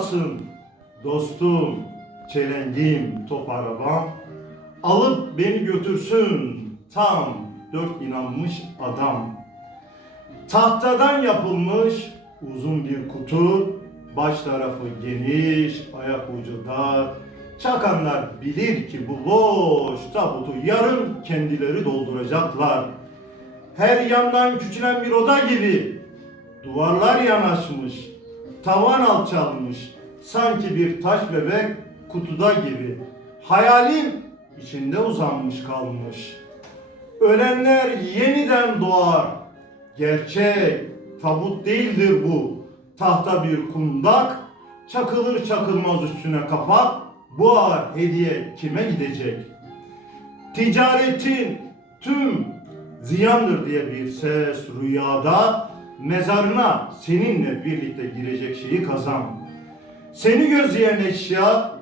olmasın dostum, çelengim, top arabam. Alıp beni götürsün tam dört inanmış adam. Tahtadan yapılmış uzun bir kutu, baş tarafı geniş, ayak ucu dar. Çakanlar bilir ki bu boş tabutu yarın kendileri dolduracaklar. Her yandan küçülen bir oda gibi duvarlar yanaşmış, tavan alçalmış, sanki bir taş bebek kutuda gibi. Hayalim içinde uzanmış kalmış. Ölenler yeniden doğar. Gerçek tabut değildir bu. Tahta bir kundak, çakılır çakılmaz üstüne kapak. Bu ağır hediye kime gidecek? Ticaretin tüm ziyandır diye bir ses rüyada mezarına seninle birlikte girecek şeyi kazan. Seni gözleyen eşya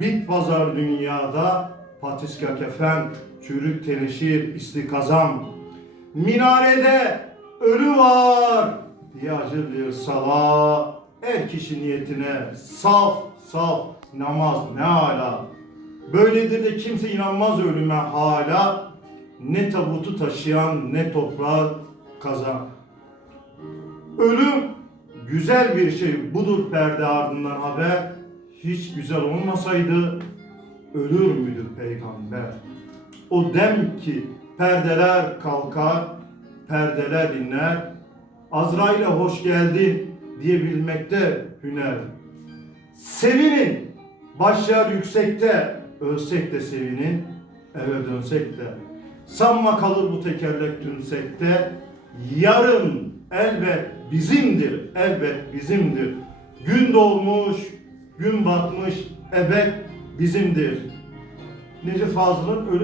bit pazar dünyada patiska kefen, çürük teneşir, istikazam. Minarede ölü var diye acı bir sala. Her kişi niyetine saf saf namaz ne ala. Böyledir de kimse inanmaz ölüme hala. Ne tabutu taşıyan ne toprağı kazan. Ölüm güzel bir şey budur perde ardından haber. Hiç güzel olmasaydı ölür müdür peygamber? O dem ki perdeler kalkar, perdeler iner. Azrail'e hoş geldin diyebilmekte hüner. Sevinin, başlar yüksekte, ölsek de sevinin, eve dönsek de. Sanma kalır bu tekerlek tümsekte, yarın elbet bizimdir, elbet bizimdir. Gün doğmuş, gün batmış, ebed bizimdir. Necip Fazıl'ın ölüm